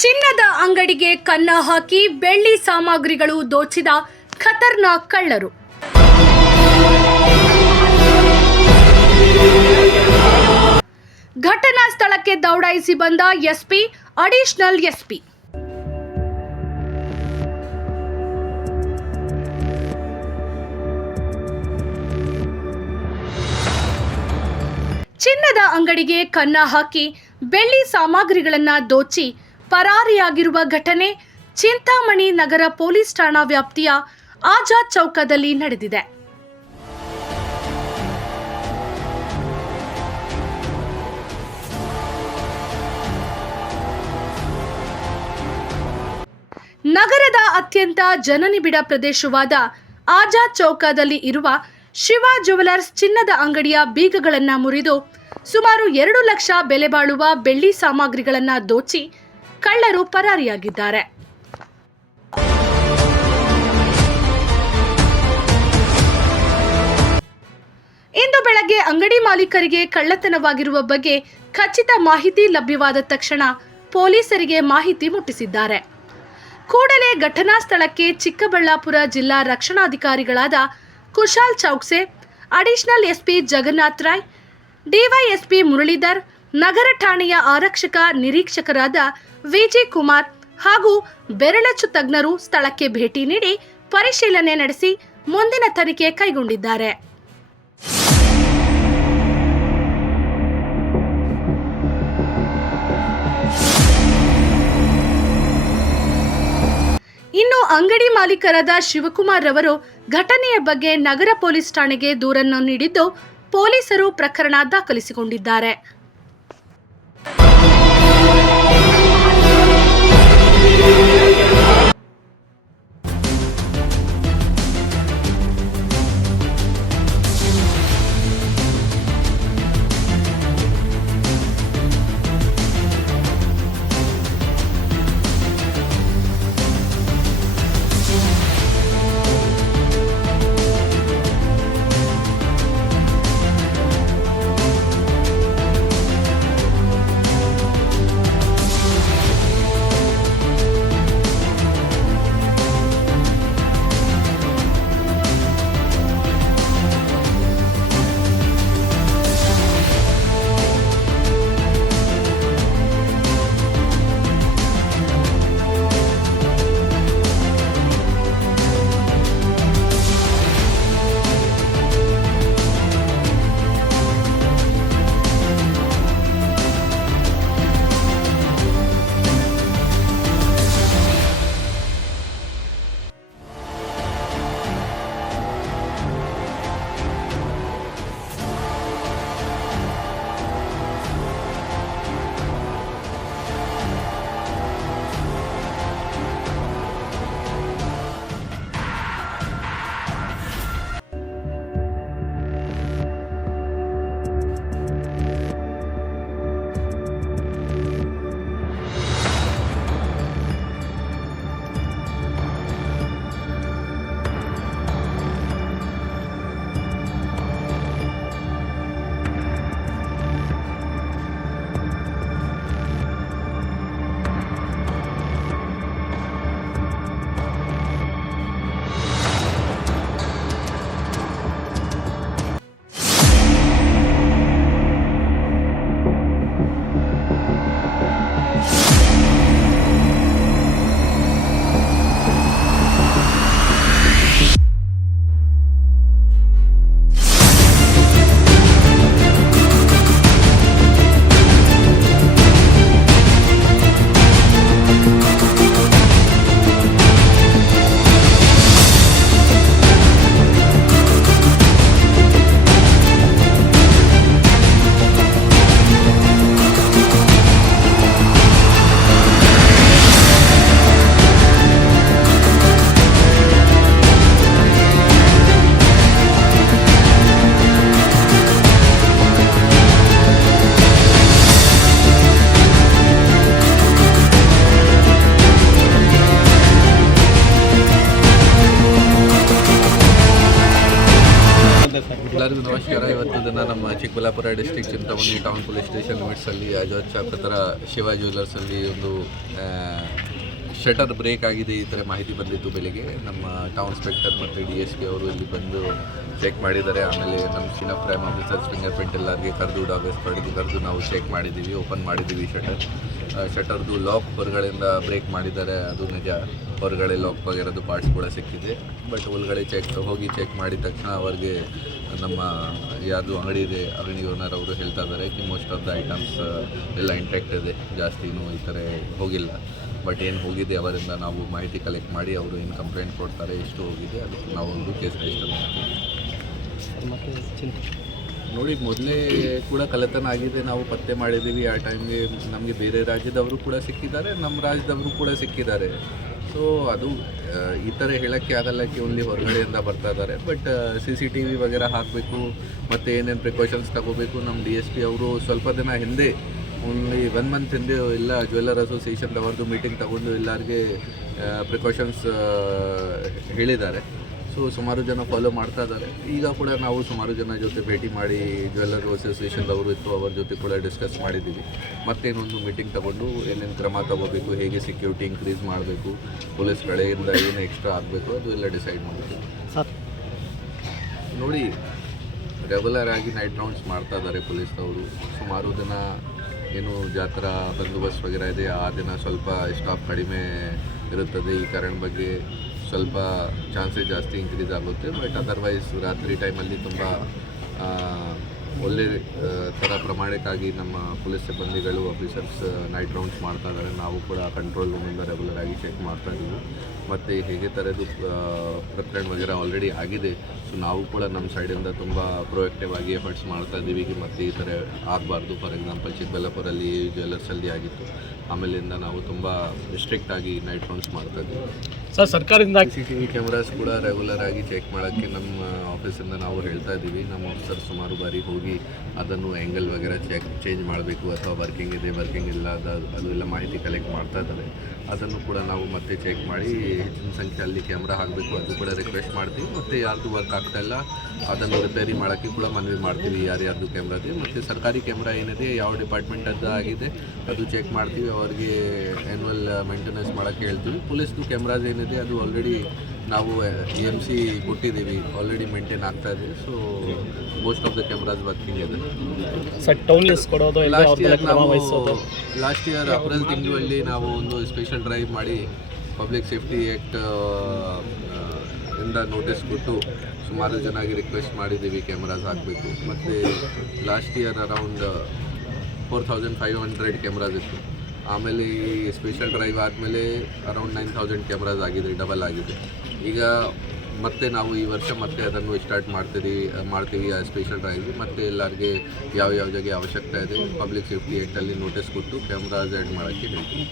ಚಿನ್ನದ ಅಂಗಡಿಗೆ ಕನ್ನ ಹಾಕಿ ಬೆಳ್ಳಿ ಸಾಮಗ್ರಿಗಳು ದೋಚಿದ ಖತರ್ನಾಕ್ ಕಳ್ಳರು. ಘಟನಾ ಸ್ಥಳಕ್ಕೆ ದೌಡಾಯಿಸಿ ಬಂದ ಎಸ್ಪಿ, ಅಡಿಷನಲ್ ಎಸ್ಪಿ. ಚಿನ್ನದ ಅಂಗಡಿಗೆ ಕನ್ನ ಹಾಕಿ ಬೆಳ್ಳಿ ಸಾಮಗ್ರಿಗಳನ್ನು ದೋಚಿ ಪರಾರಿಯಾಗಿರುವ ಘಟನೆ ಚಿಂತಾಮಣಿ ನಗರ ಪೊಲೀಸ್ ಠಾಣಾ ವ್ಯಾಪ್ತಿಯ ಆಜಾದ್ ಚೌಕದಲ್ಲಿ ನಡೆದಿದೆ. ನಗರದ ಅತ್ಯಂತ ಜನನಿಬಿಡ ಪ್ರದೇಶವಾದ ಆಜಾದ್ ಚೌಕದಲ್ಲಿ ಇರುವ ಶಿವ ಜ್ಯುವೆಲರ್ಸ್ ಚಿನ್ನದ ಅಂಗಡಿಯ ಬೀಗಗಳನ್ನು ಮುರಿದು ಸುಮಾರು 2 ಲಕ್ಷ ಬೆಲೆ ಬಾಳುವ ಬೆಳ್ಳಿ ಸಾಮಗ್ರಿಗಳನ್ನು ದೋಚಿ ಕಳ್ಳರು ಪರಾರಿಯಾಗಿದ್ದಾರೆ. ಇಂದು ಬೆಳಗ್ಗೆ ಅಂಗಡಿ ಮಾಲೀಕರಿಗೆ ಕಳ್ಳತನವಾಗಿರುವ ಬಗ್ಗೆ ಖಚಿತ ಮಾಹಿತಿ ಲಭ್ಯವಾದ ತಕ್ಷಣ ಪೊಲೀಸರಿಗೆ ಮಾಹಿತಿ ಮುಟ್ಟಿಸಿದ್ದಾರೆ. ಕೂಡಲೇ ಘಟನಾ ಸ್ಥಳಕ್ಕೆ ಚಿಕ್ಕಬಳ್ಳಾಪುರ ಜಿಲ್ಲಾ ರಕ್ಷಣಾಧಿಕಾರಿಗಳಾದ Kushal Chowkse, additional SP Jagannath Rai, DYSP Muralidhar, ನಗರ ಠಾಣೆಯ ಆರಕ್ಷಕ ನಿರೀಕ್ಷಕರಾದ ವಿಜಿ ಕುಮಾರ್ ಹಾಗೂ ಬೆರಳಚ್ಚು ತಜ್ಞರು ಸ್ಥಳಕ್ಕೆ ಭೇಟಿ ನೀಡಿ ಪರಿಶೀಲನೆ ನಡೆಸಿ ಮುಂದಿನ ತನಿಖೆ ಕೈಗೊಂಡಿದ್ದಾರೆ. ಇನ್ನು ಅಂಗಡಿ ಮಾಲೀಕರಾದ ಶಿವಕುಮಾರ್ ರವರು ಘಟನೆಯ ಬಗ್ಗೆ ನಗರ ಪೊಲೀಸ್ ಠಾಣೆಗೆ ದೂರನ್ನು ನೀಡಿದ್ದು ಪೊಲೀಸರು ಪ್ರಕರಣ ದಾಖಲಿಸಿಕೊಂಡಿದ್ದಾರೆ. ಎಲ್ಲರಿಗೂ ನಮಸ್ಕಾರ. ಇವತ್ತು ದಿನ ನಮ್ಮ Chikkaballapur district Chintamani town police station ಲಿಮಿಟ್ಸಲ್ಲಿ ಆಜಾದ್ ಚೌಕ್ ಹತ್ರ ಶಿವ ಜ್ಯುವೆಲ್ಲರ್ಸಲ್ಲಿ ಒಂದು ಶಟರ್ ಬ್ರೇಕ್ ಆಗಿದೆ ಈ ಥರ ಮಾಹಿತಿ ಬಂದಿತ್ತು. ಬೆಳಿಗ್ಗೆ ನಮ್ಮ ಟೌನ್ ಇನ್ಸ್ಪೆಕ್ಟರ್ ಮತ್ತು DSP ಅವರು ಇಲ್ಲಿ ಬಂದು ಚೆಕ್ ಮಾಡಿದ್ದಾರೆ. ಆಮೇಲೆ ನಮ್ಮ senior crime officers finger print ಎಲ್ಲರಿಗೆ ಕರೆದು ಡಾಗಸ್ ಕರೆದು ನಾವು ಚೆಕ್ ಮಾಡಿದ್ದೀವಿ, ಓಪನ್ ಮಾಡಿದ್ದೀವಿ. ಶಟರ್ದು ಲಾಕ್ ಹೊರಗಡೆಯಿಂದ ಬ್ರೇಕ್ ಮಾಡಿದ್ದಾರೆ, ಅದು ನಿಜ. ಹೊರಗಡೆ ಲಾಕ್ ಆಗಿರೋದು ಪಾರ್ಟ್ಸ್ ಕೂಡ ಸಿಕ್ಕಿದೆ. ಬಟ್ ಒಳಗಡೆ ಹೋಗಿ ಚೆಕ್ ಮಾಡಿದ ತಕ್ಷಣ ಅವ್ರಿಗೆ ನಮ್ಮ ಯಾವುದು ಅಂಗಡಿ ಇದೆ, ಅಂಗಡಿ ಓನರ್ ಅವರು ಹೇಳ್ತಾ ಇದ್ದಾರೆ ಕಿ ಮೋಸ್ಟ್ ಆಫ್ ದ ಐಟಮ್ಸ್ ಎಲ್ಲ ಇಂಟ್ಯಾಕ್ಟ್ ಇದೆ, ಜಾಸ್ತಿನೂ ಈ ಥರ ಹೋಗಿಲ್ಲ. ಬಟ್ ಏನು ಹೋಗಿದೆ ಅವರಿಂದ ನಾವು ಮಾಹಿತಿ ಕಲೆಕ್ಟ್ ಮಾಡಿ ಅವರು ಏನು ಕಂಪ್ಲೇಂಟ್ ಕೊಡ್ತಾರೆ, ಎಷ್ಟು ಹೋಗಿದೆ ಅದಕ್ಕೆ ನಾವು ಒಂದು ಕೇಸ್ ರಿಜಿಸ್ಟರ್ ಮಾಡ್ತೀವಿ. ನೋಡಿ, ಮೊದಲೇ ಕೂಡ ಕಳ್ಳತನ ಆಗಿದೆ, ನಾವು ಪತ್ತೆ ಮಾಡಿದ್ದೀವಿ. ಆ ಟೈಮ್ಗೆ ನಮಗೆ ಬೇರೆ ರಾಜ್ಯದವರು ಕೂಡ ಸಿಕ್ಕಿದ್ದಾರೆ, ನಮ್ಮ ರಾಜ್ಯದವರು ಕೂಡ ಸಿಕ್ಕಿದ್ದಾರೆ. ಸೊ ಅದು ಈ ಥರ ಹೇಳೋಕ್ಕೆ ಆಗಲ್ಲ ಕಿ ಓನ್ಲಿ ಹೊರಗಡೆಯಿಂದ ಬರ್ತಾ ಇದ್ದಾರೆ. ಬಟ್ CCTV ವಗೇರೆ ಹಾಕಬೇಕು ಮತ್ತು ಏನೇನು ಪ್ರಿಕಾಷನ್ಸ್ ತಗೋಬೇಕು. ನಮ್ಮ DSP ಅವರು ಸ್ವಲ್ಪ ದಿನ ಹಿಂದೆ, ಓನ್ಲಿ 1 ಮಂತ್ ಹಿಂದೆ ಎಲ್ಲ ಜ್ಯುವೆಲ್ಲರ್ ಅಸೋಸಿಯೇಷನ್ದವ್ರದ್ದು ಮೀಟಿಂಗ್ ತಗೊಂಡು ಎಲ್ಲರಿಗೆ ಪ್ರಿಕಾಷನ್ಸ್ ಹೇಳಿದ್ದಾರೆ. ಸೊ ಸುಮಾರು ಜನ ಫಾಲೋ ಮಾಡ್ತಾ ಇದ್ದಾರೆ. ಈಗ ಕೂಡ ನಾವು ಸುಮಾರು ಜನ ಜೊತೆ ಭೇಟಿ ಮಾಡಿ ಜ್ಯುವೆಲ್ಲರ್ ಅಸೋಸಿಯೇಷನ್ದವರು ಇತ್ತು, ಅವ್ರ ಜೊತೆ ಕೂಡ ಡಿಸ್ಕಸ್ ಮಾಡಿದ್ದೀವಿ. ಮತ್ತೇನೊಂದು ಮೀಟಿಂಗ್ ತಗೊಂಡು ಏನೇನು ಕ್ರಮ ತಗೋಬೇಕು, ಹೇಗೆ ಸೆಕ್ಯೂರಿಟಿ ಇನ್ಕ್ರೀಸ್ ಮಾಡಬೇಕು, ಪೊಲೀಸ್ ಕಡೆಯಿಂದ ಏನು ಎಕ್ಸ್ಟ್ರಾ ಆಗಬೇಕು, ಅದು ಎಲ್ಲ ಡಿಸೈಡ್ ಮಾಡ್ತೀವಿ. ನೋಡಿ, ರೆಗ್ಯುಲರ್ ಆಗಿ ನೈಟ್ ರೌಂಡ್ಸ್ ಮಾಡ್ತಾ ಇದ್ದಾರೆ ಪೊಲೀಸ್ನವರು. ಸುಮಾರು ದಿನ ಏನು ಜಾತ್ರಾ ಬಂದೋಬಸ್ತ್ ವಗೇರೆ ಇದೆ, ಆ ದಿನ ಸ್ವಲ್ಪ ಸ್ಟಾಫ್ ಕಡಿಮೆ ಇರುತ್ತದೆ. ಈ ಕಾರಣ ಬಗ್ಗೆ ಸ್ವಲ್ಪ ಚಾನ್ಸಸ್ ಜಾಸ್ತಿ ಇನ್ಕ್ರೀಸ್ ಆಗುತ್ತೆ. ಬಟ್ ಅದರ್ವೈಸ್ ರಾತ್ರಿ ಟೈಮಲ್ಲಿ ತುಂಬ ಒಳ್ಳೆ ಥರ ಪ್ರಮಾಣಕ್ಕಾಗಿ ನಮ್ಮ ಪೊಲೀಸ್ ಸಿಬ್ಬಂದಿಗಳು ಆಫೀಸರ್ಸ್ ನೈಟ್ ರೌಂಡ್ಸ್ ಮಾಡ್ತಾ ಇದ್ದಾರೆ. ನಾವು ಕೂಡ ಕಂಟ್ರೋಲ್ ರೂಮಿಂದ ರೆಗ್ಯುಲರ್ ಆಗಿ ಚೆಕ್ ಮಾಡ್ತಾ ಇದ್ದೀವಿ. ಮತ್ತು ಹೇಗೆ ಥರದ್ದು ಪ್ರಕರಣ ವಗೇರೆ ಆಲ್ರೆಡಿ ಆಗಿದೆ. ಸೊ ನಾವು ಕೂಡ ನಮ್ಮ ಸೈಡಿಂದ ತುಂಬ ಪ್ರೊಯಾಕ್ಟಿವ್ ಆಗಿ ಎಫರ್ಟ್ಸ್ ಮಾಡ್ತಾ ಇದ್ದೀವಿ ಮತ್ತು ಈ ಥರ ಆಗಬಾರ್ದು. ಫಾರ್ ಎಕ್ಸಾಂಪಲ್ ಚಿಕ್ಕಬಳ್ಳಾಪುರಲ್ಲಿ ಜ್ಯುವೆಲ್ಲರ್ಸಲ್ಲಿ ಆಗಿತ್ತು, ಆಮೇಲಿಂದ ನಾವು ತುಂಬ ಸ್ಟ್ರಿಕ್ಟ್ ಆಗಿ ನೈಟ್ ರೌಂಡ್ಸ್ ಮಾಡ್ತಾ ಇದ್ದೀವಿ. ಸರ್, ಸರ್ಕಾರದಿಂದ CCTV ಕ್ಯಾಮ್ರಾಸ್ ಕೂಡ ರೆಗ್ಯುಲರ್ ಆಗಿ ಚೆಕ್ ಮಾಡೋಕ್ಕೆ ನಮ್ಮ ಆಫೀಸಿಂದ ನಾವು ಹೇಳ್ತಾ ಇದ್ದೀವಿ. ನಮ್ಮ ಆಫೀಸರ್ ಸುಮಾರು ಬಾರಿ ಹೋಗಿ ಅದನ್ನು ಆ್ಯಂಗಲ್ ವಗೇರೆ ಚೇಂಜ್ ಮಾಡಬೇಕು ಅಥವಾ ವರ್ಕಿಂಗ್ ಇದೆ, ವರ್ಕಿಂಗ್ ಇಲ್ಲ, ಅದು ಎಲ್ಲ ಮಾಹಿತಿ ಕಲೆಕ್ಟ್ ಮಾಡ್ತಾ ಇದ್ದಾರೆ. ಅದನ್ನು ಕೂಡ ನಾವು ಮತ್ತೆ ಚೆಕ್ ಮಾಡಿ ಹೆಚ್ಚಿನ ಸಂಖ್ಯೆಯಲ್ಲಿ ಕ್ಯಾಮ್ರಾ ಹಾಕಬೇಕು, ಅದು ಕೂಡ ರಿಕ್ವೆಸ್ಟ್ ಮಾಡ್ತೀವಿ. ಮತ್ತು ಯಾರ್ದು ವರ್ಕ್ ಆಗ್ತಾ ಇಲ್ಲ ಅದನ್ನು ರಿಪೇರಿ ಮಾಡೋಕ್ಕೆ ಕೂಡ ಮನವಿ ಮಾಡ್ತೀವಿ, ಯಾರ್ಯಾರ್ದು ಕ್ಯಾಮ್ರಾ ಇದೆ. ಮತ್ತು ಸರ್ಕಾರಿ ಕ್ಯಾಮ್ರಾ ಏನಿದೆ, ಯಾವ ಡಿಪಾರ್ಟ್ಮೆಂಟದ್ದು ಆಗಿದೆ ಅದು ಚೆಕ್ ಮಾಡ್ತೀವಿ, ಅವ್ರಿಗೆ ಆ್ಯನ್ಯುವಲ್ ಮೇಂಟೆನೆನ್ಸ್ ಮಾಡೋಕ್ಕೆ ಹೇಳ್ತೀವಿ. ಪೊಲೀಸ್ದು ಕ್ಯಾಮ್ರಾಸ್ ಏನಿದೆ ಅದು ಆಲ್ರೆಡಿ ನಾವು EMC ಕೊಟ್ಟಿದ್ದೀವಿ, ಆಲ್ರೆಡಿ ಮೇಂಟೈನ್ ಆಗ್ತಾ ಇದೆ. So most of the cameras working ಇದೆ. ಸರ್, ಟೌನ್ಲೆಸ್ ಕೊಡೋದು ಲಾಸ್ಟ್ ಇಯರ್ ಏಪ್ರಿಲ್ ತಿಂಗಳಲ್ಲಿ ನಾವು ಒಂದು ಸ್ಪೆಷಲ್ ಡ್ರೈವ್ ಮಾಡಿ ಪಬ್ಲಿಕ್ ಸೇಫ್ಟಿ ಆ್ಯಕ್ಟ್ ಇಂದ ನೋಟಿಸ್ ಕೊಟ್ಟು ಸುಮಾರು ಜನಕ್ಕೆ ರಿಕ್ವೆಸ್ಟ್ ಮಾಡಿದ್ದೀವಿ ಕ್ಯಾಮ್ರಾಸ್ ಹಾಕಬೇಕು. ಮತ್ತು ಲಾಸ್ಟ್ ಇಯರ್ ಅರೌಂಡ್ 4500 ಕ್ಯಾಮ್ರಾಸ್ ಇತ್ತು. ಆಮೇಲೆ ಈ ಸ್ಪೆಷಲ್ ಡ್ರೈವ್ ಆದಮೇಲೆ ಅರೌಂಡ್ 9000 ಕ್ಯಾಮ್ರಾಸ್ ಆಗಿದೆ, ಡಬಲ್ ಆಗಿದೆ. ಈಗ ಮತ್ತೆ ನಾವು ಈ ವರ್ಷ ಮತ್ತೆ ಅದನ್ನು ಸ್ಟಾರ್ಟ್ ಮಾಡ್ತೀವಿ ಆ ಸ್ಪೆಷಲ್ ಡ್ರೈವ್. ಮತ್ತು ಎಲ್ಲರಿಗೆ ಯಾವ ಜಾಗ ಅವಶ್ಯಕತೆ ಇದೆ ಪಬ್ಲಿಕ್ ಸೇಫ್ಟಿ ಆ್ಯಕ್ಟಲ್ಲಿ ನೋಟಿಸ್ ಕೊಟ್ಟು ಕ್ಯಾಮ್ರಾಸ್ ಆ್ಯಡ್ ಮಾಡೋಕ್ಕೆ ಹೇಳ್ತೀವಿ.